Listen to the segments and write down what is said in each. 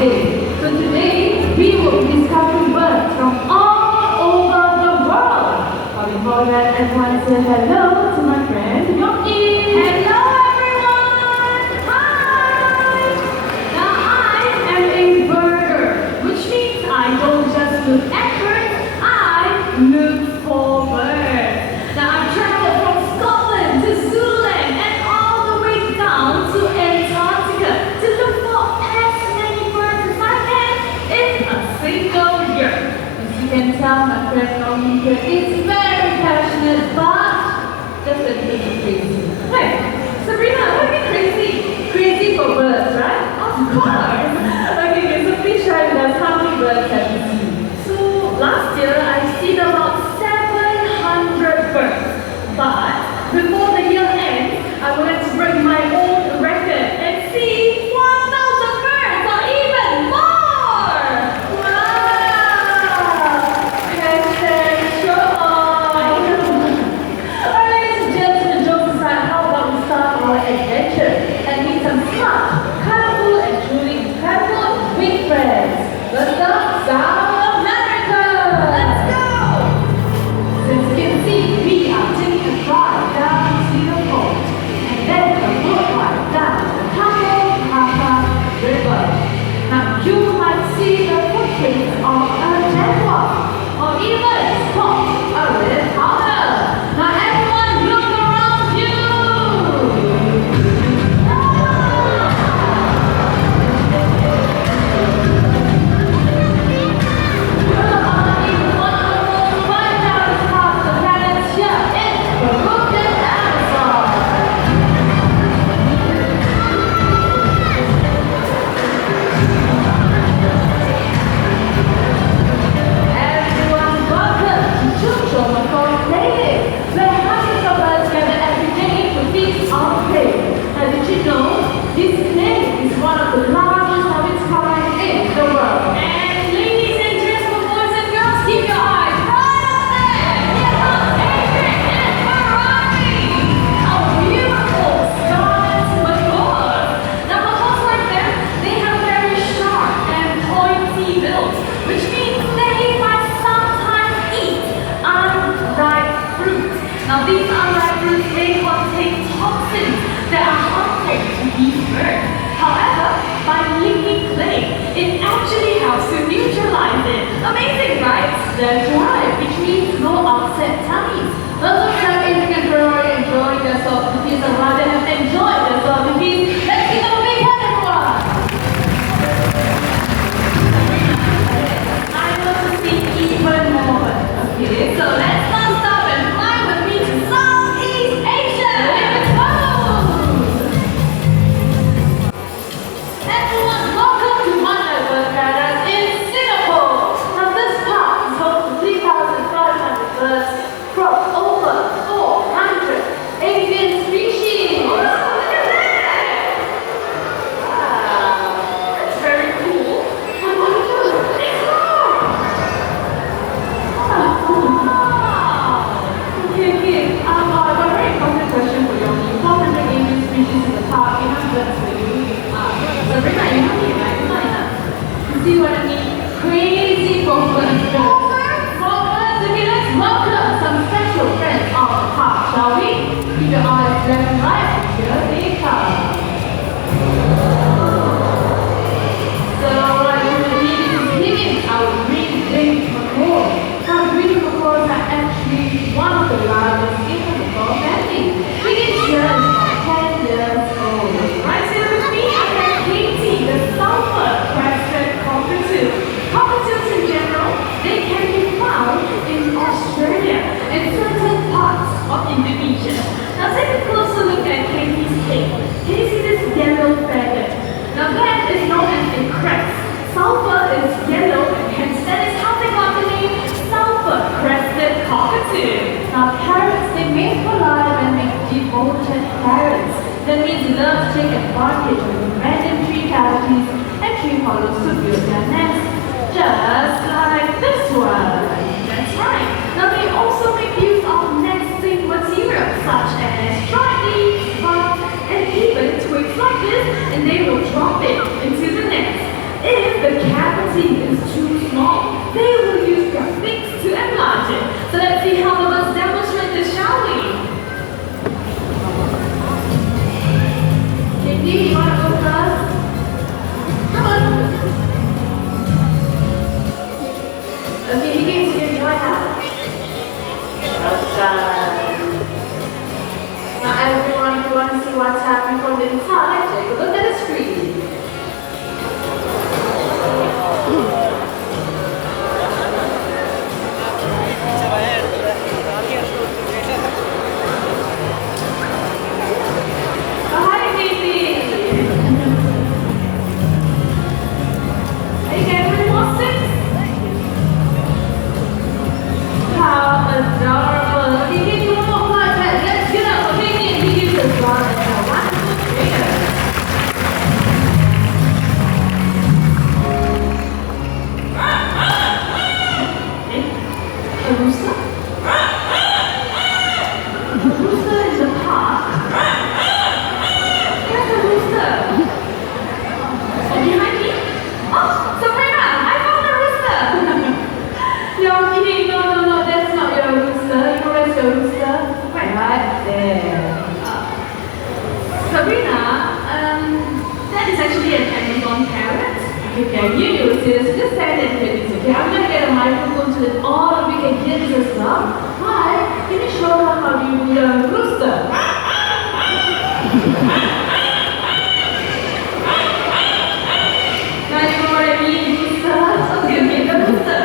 day. So today we will be discovering birds from all over the world. But before that, everyone say hello to my friend Yogi. Hello everyone! Hi! Now I am a birder, which means I don't just look at birds, I look for birds. Now I've traveled from Scotland to Zululand and all the way down to Antarctica to look for as many birds as I can in a single year. As you can tell, my friend Yogi here is very passionate, but just a little crazy. Wait, Sabrina, what do you mean crazy? Crazy for birds, right? Of course! Okay, so please share with us how many birds have you seen? So last year I've seen about 700 birds. But before the year ends, I would like to break my own record and see 1,000 birds or even more! Wow! Hashtag show off! Alright, ladies and gentlemen, jokes aside, how about we start our adventure and meet some smart, colorful, and truly incredible big friends. Let's go South America! Let's go! Since you can see, we are taking a drive down to the coast and then a boat ride down the Tanganica River. Now you might see the footprints of a jaguar or even spot a red panda. Now everyone look around you! This snake is one of the largest of its kind in the world. And ladies and gentlemen, boys and girls, keep your eyes right on there. Here comes Adrian and Ferrari, our beautiful scarlet macaws. Now macaws like them, they have very sharp and pointy bills, which means they might sometimes eat unripe fruit. Now these unripe fruits, they contain toxins that are harmful to these birds. However, by licking clay, it actually helps to neutralize it. Amazing, right? That's right, which means no upset tummies. Well, looks like Adrian and Ferrari enjoying their salt cookies and rather have enjoyed their salt cookies. Let's give them a big hand, everyone! I want to see even more. Okay, so let's not stop and fly with me to Southeast Asia. Let's go! Everyone, welcome to Mandai Bird Paradise in Singapore. Now this park is home to 3,500 birds from over 400 avian species. Look at that! Wow, that's very cool. What do we do? Explore! Wow! Okay. I've got a very important question for you. 400 avian species in the park, enough birds for you. Sabrina, you know me, right? Come on, you see what I mean? Crazy for birds. Okay, let's welcome some special friends of the park, shall we? Keep your eyes left and right. Here they come. So, what you will need is him, our green-winged macaw. Now, green macaws are actually one of the largest in the macaw family. Biggest here is about 10 years old. Right here with me, I have Katie, the sulfur-crested cockatoo. Cockatoos in general, they can be found in Australia and certain parts of Indonesia. Now take a closer look at Katie's tail. Can you see this yellow feather? Now that is known as a crest. Sulfur is yellow and hence that is how they got the name sulfur-crested cockatoo. Now parrots, they mate for life and make devoted parents. That means they love to take advantage of random tree cavities and tree hollows to build their nests. Just like this one. That's right. Now they also make use of nesting material such as dried leaves, bark, and even twigs like this, and they will drop it into the nest. If Now everyone, if you want to see what's happening from the inside, take a look at the screen. Hi, baby. Are you getting ready for six? How adorable. Okay, give you one more clap. Let's get up. Okay, and he gives us one and a wonderful trainer. A rooster? A rooster in the park? Where's the rooster? Oh, behind me? Oh, Sabrina, I found a rooster! You're kidding. No, that's not your rooster. You know where's your rooster? Right there. Sabrina, that is actually an Amazon parrot. Okay, can you use this? Just stand and hear this, okay? I'm gonna get a microphone so that all of you can hear this as well. Hi, can you show her how you do the rooster? Now you know what I mean, rooster? Okay, the rooster.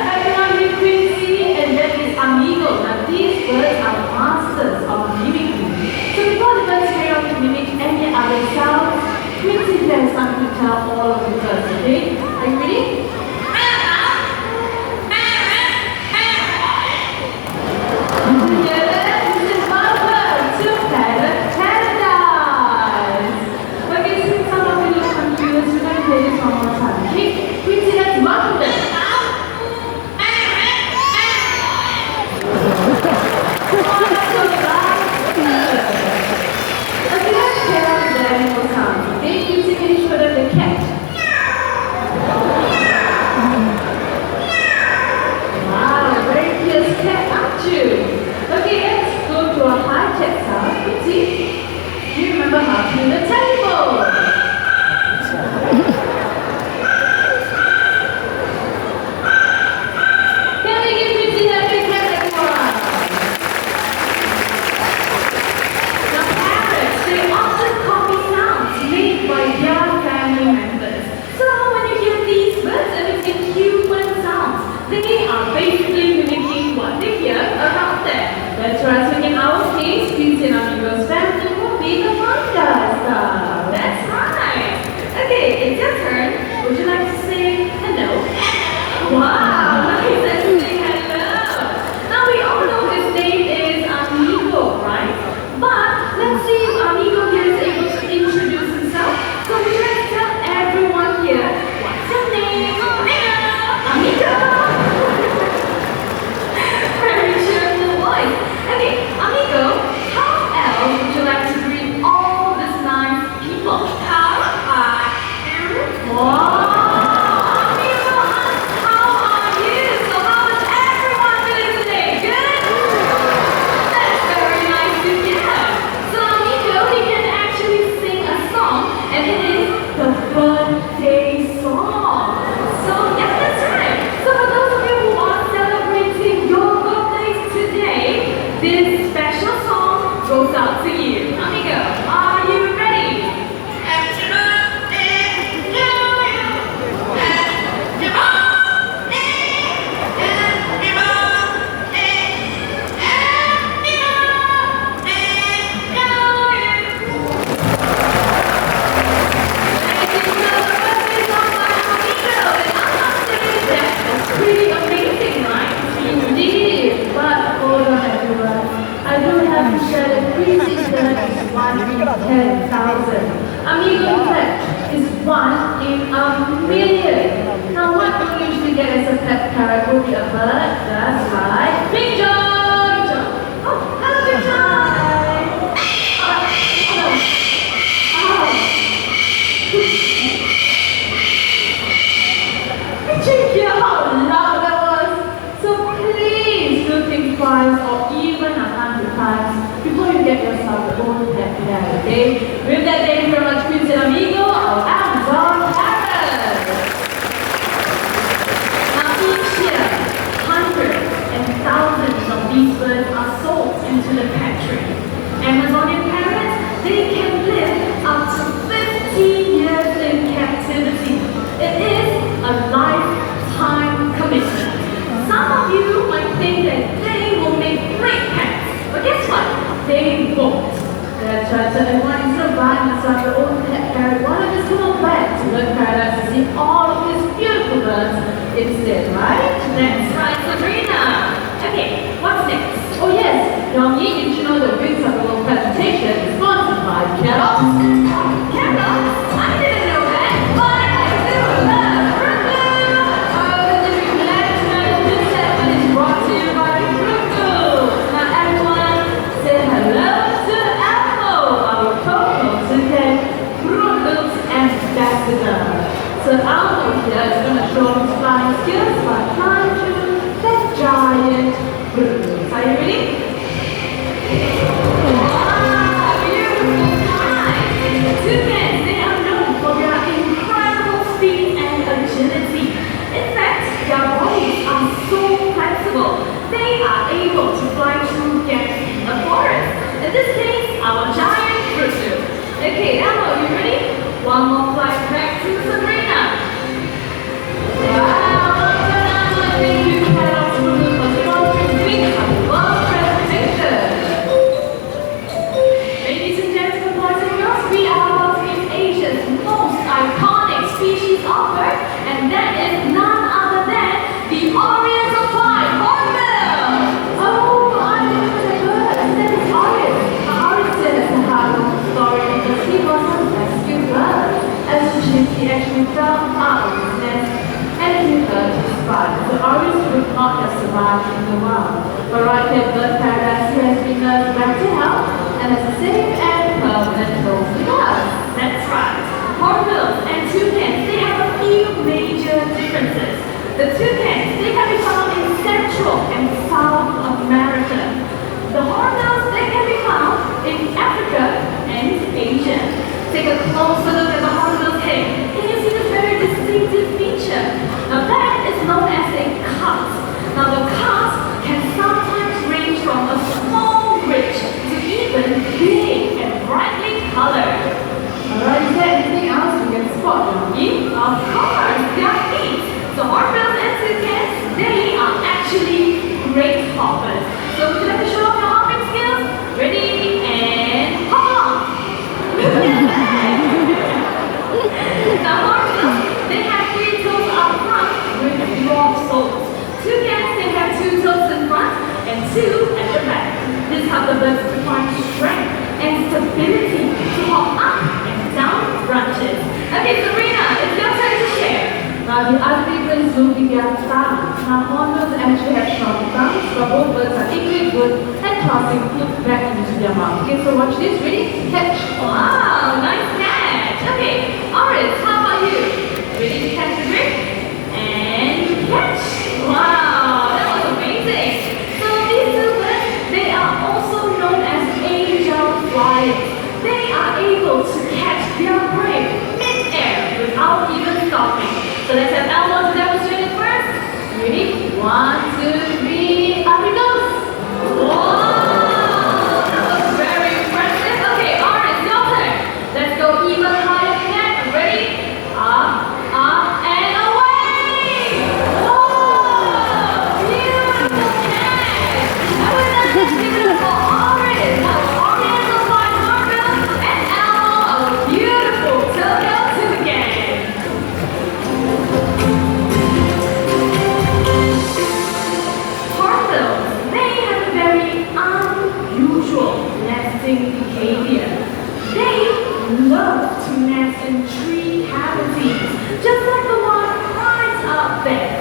Everyone with Quincy and that is Amigo. Now these birds are masters of mimicry. So before the birds carry on to mimic any other sounds, Quincy has something to tell all of the birds, okay? Are you ready? Yes, this is welcome to Parrot Paradise. Okay, since some of you look confused, we're going to play this one more time, okay? Quincy, let's welcome them. Okay, let's share out the animal sounds, okay? Quincy, can you show them the cat? Wow, very fierce cat, aren't you? Okay, let's go to a high cat sound. Quincy, do you remember how to do the table? Can we give Quincy that big hand, everyone? Now, parrots, they often copy sounds made by their family members. So, when you hear these birds emitting human sounds, they are basically mimicking what they hear around them. That's right, so in our case, Quincy and Amigo's family will be the pandas. That's right. Okay, it's your turn. Would you like to say hello? Wow, nice, let's say hello. Now we all know his name is Amigo, right? But let's see if Amigo here is able to introduce himself. So would you like to tell everyone here what's your name? Amigo! Very cheerful voice. Okay, Amigo, how else would you like to greet all these nice people? How are you? Wow! Amigo, how are you? So how is everyone doing today? Good? That's very nice to hear. So Amigo, he can actually sing a song, and it is the birthday song. So yes, that's right. So for those of you who are celebrating your birthdays today, this special song goes out to you. Amigo, are you ready? Happy birthday to you. Happy birthday. Happy birthday. Happy birthday. Pretty amazing, right? Indeed. But hold on, everyone. I do have to share that Quincy's birth is 1 in 10,000. Amigo pet is 1 in a million. Now, what we usually get as a pet parrot will be a bird. That's right. Big John! Oh, hello, Big John! Did you hear how loud that was? So please do think twice or even 100 times before you get yourself the own pet parrot, okay? With that, thank you very much, Quincy and Amigo, our Amazon parrot. Now each year, hundreds So Elmo here is going to show his flying skills by flying through that giant balloon. Are you ready? Wow, beautiful flight! Toucans, they are known for their incredible speed and agility. In fact, their bodies are so flexible, they are able to fly through gaps in the forest. In this case, our giant fruit. Okay, Elmo, you ready? One more flight back to Sabrina. Wow, well done, Elmo. Thank you, Kellogg's Fruit, for sponsoring Week of World Presentation. Ladies and gentlemen, boys and girls, we are about in Asia's most iconic species of bird, and that is none other than the Oriental Pied Hornbill. Oh, I remember the bird. His name is Orion. Orion is a hard story because he was a rescue bird. As a chief, he actually fell out of his nest and he hurt his spine. So Orion would not have survived in the wild. But right here, Bird Paradise, he has been nursed back to health and has a safe and permanent home with us. That's right. Hornbills and toucans, they have a few major differences. The toucans, they can be found in Central and South America. The hornbills, they can be found in Africa and Asia. Take a closer look at the hornbill's head. Can you see this very distinctive feature? Now that is known as a cusp. Now the cusp can sometimes range from a small ridge to even big and brightly colored. Alright, is there anything else we can spot, Yogi? Of course, their feet. So hornbills and toucans, they are actually great hoppers. So would you like to show off your hopping skills? Ready and hop on! Now hornbills, they have 3 toes up front with long soles. Toucans, they have 2 toes in front and 2 at the back. This helps the birds to find strength and stability to hop up and down branches. Okay, Sabrina, it's your turn to share. Now the other difference will be their thumbs. Now hornbills actually have short thumbs, but both birds are equally good at tossing food back into their mouth. Okay, so watch this. Ready? Catch. Wow, nice catch. Okay, Oris, how about you? Ready to catch the drink? And catch. Wow, that was amazing. So these 2 birds, they are also known as angel flyers. They are able to catch their prey mid-air without even stopping. So let's have Elmo to demonstrate it first. Ready? 1, 2, 3, up it goes. Whoa! That was very impressive. Okay, Orange, your turn. Let's go even higher than that. Ready? Up, and away! Whoa! Beautiful catch! And with that, let's give it up for Orange. Now, Oriental Pied Hornbill and Elmo, our beautiful Tokyo toucan. Hornbills, they have a very unusual nesting behavior. They love to nest in tree cavities, just like the one right up there.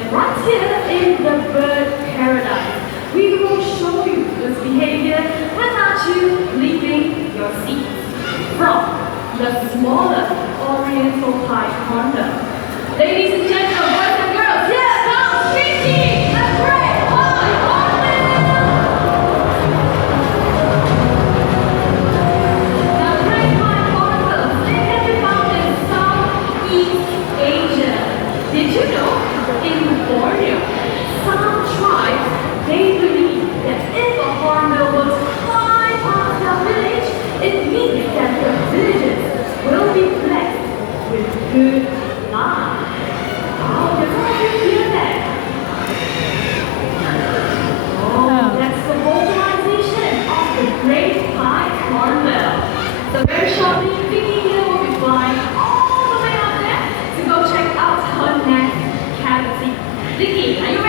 And right here in the bird paradise, we will show you this behavior without you leaving your seat. From the smaller Oriental Pied Hornbill. Ladies and gentlemen, boys and girls, here comes Vicky, the great Pied Hornbill! Now, great Pied Hornbills, they can be found in Southeast Asia. Did you know, in Borneo, some tribes, they believe that if a hornbill was fly past their village, it means that the villagers will be blessed with good luck. Wow, did some of you hear that? Oh, that's the vocalization of the great Pied Hornbill. So very shortly, Vicky here will be flying all the way out there to go check out her nest cavity. Vicky, are you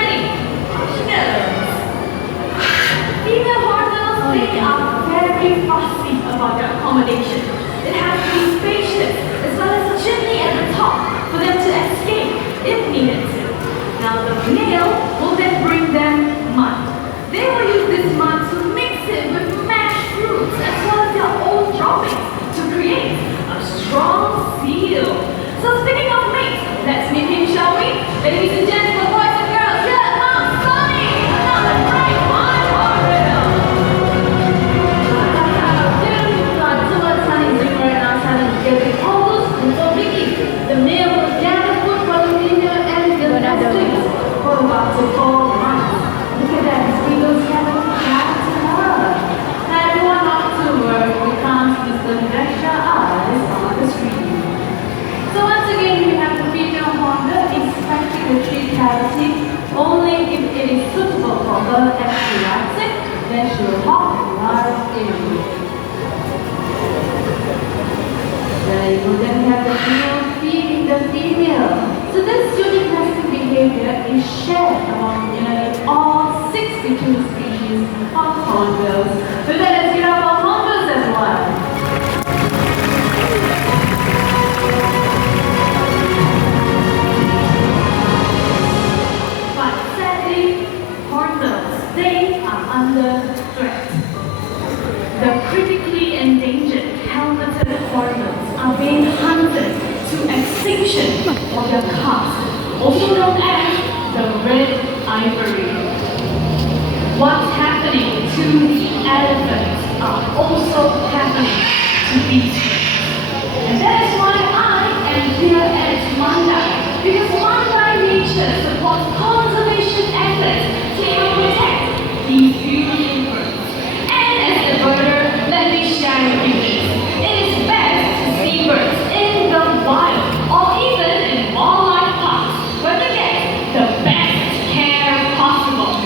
measure hawk large area. They will then have the male feeding the female. So this unique nesting behavior is shared among nearly all 62 species of hornbills. With that, let's get our hornbills as well. But sadly, hornbills, they are under threat. The critically endangered helmeted hornbills are being hunted to extinction of their caste, also known as the red ivory. What's happening to the elephants are also happening to these birds. And that is why I am here at Mandai, because Mandai Nature supports conservation efforts to protect these beautiful birds. And as a birder, let me share with you this. It is best to see birds in the wild or even in wildlife parks where they get the best care possible.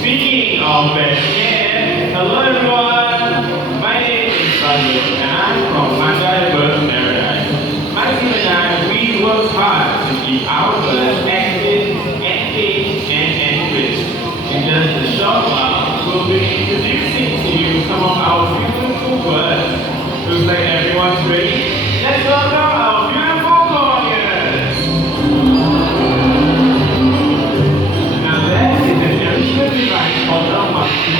Speaking of best care, hello everyone! My name is Sanjay and I'm from Mandai Bird Paradise. My team and I, we work hard to keep our birds active, engaged and enriched. In just a short while, we'll be introducing to you some of our beautiful birds. Looks like everyone's ready. Let's welcome our beautiful corneas! Now that is an ancient device called a musky.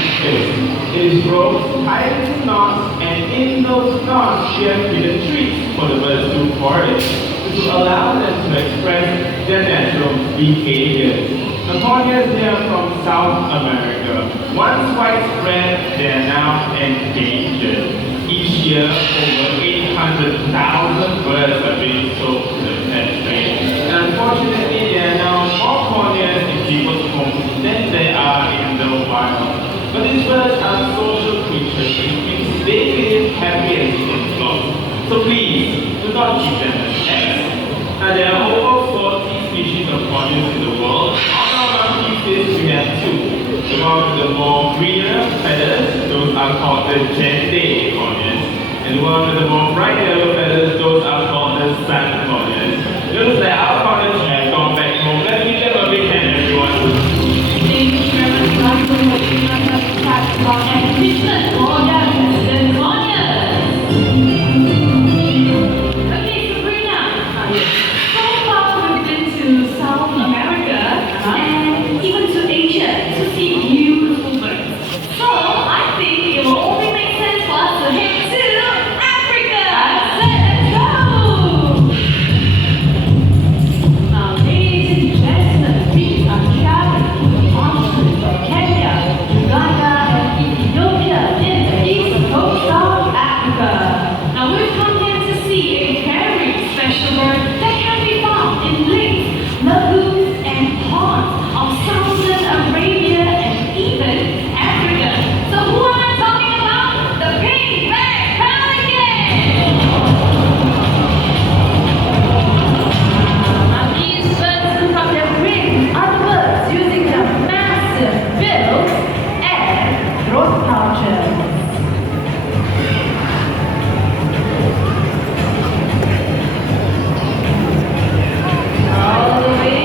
It is roped tied into knots, and in those knots she has hidden treats for the birds to forage, which will allow them to express their natural behaviors. The corneas, they are from South America. Once widespread, they are now endangered. Each year, over 800,000 birds are being sold to the pet trade. And unfortunately, there are now more corneas in people's homes than there are in the wild. But these birds are social creatures, which means they live happy and in flocks. So please, do not keep them as pets. Now there are over 40 species of corneas in the world. On our species, we have two. The one with the more greener feathers, those are called the Gentay corneas. And the one with the more bright yellow feathers, those are called the Sun corneas. Looks like our corneas have gone back home. Let's give them a big hand, everyone. Thank you very much for joining us at the platform and Christmas corneas and corneas. Okay, Sabrina. So far we've been to South America and even to Asia to see beautiful birds. So I think it will only make sense for us to head to Africa. Let's go! Now, ladies and gentlemen, we are traveling to the mountains of Kenya, Uganda, and Ethiopia in the east coast of Africa. Now, we've come here to see a very special bird that can be found in lakes, lagoons, and ponds of Southern Arabia and even Africa. So who am I talking about? The pink-backed pelican! Now these birds cook up their prey with other birds using their massive bills and throat pouches. All the way.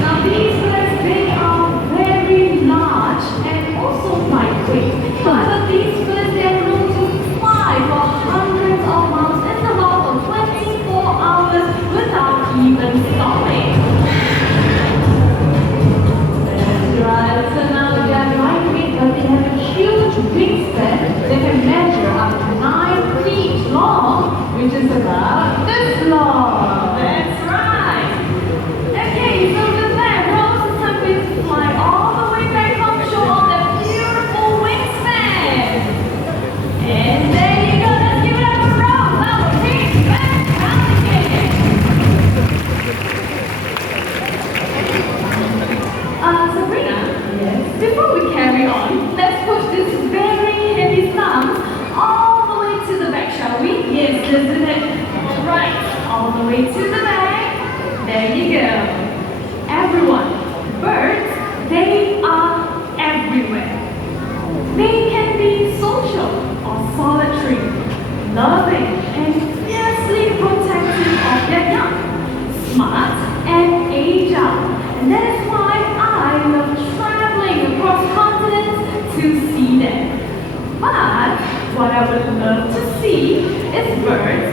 Now these birds, they are very large and also lightweight. But these birds, they are known to fly for hundreds of miles in about 24 hours without even stopping. That's right. So now they are lightweight, but they have a huge wingspan. They can measure up to 9 feet long, which is about this long. That's right. Okay, so with that, we're also going to fly all the way back home, show off that beautiful wingspan. And there you go. Let's give it up for Rose, our pink-backed pelican. Sabrina. Yes. Before we carry on, let's push this very heavy thumb all the way to the back, shall we? Yes, isn't it? Right, all the way to the back. There you go. Everyone, birds, they loving and fiercely protective of their young, smart and agile. And that is why I love traveling across continents to see them. But what I would love to see is birds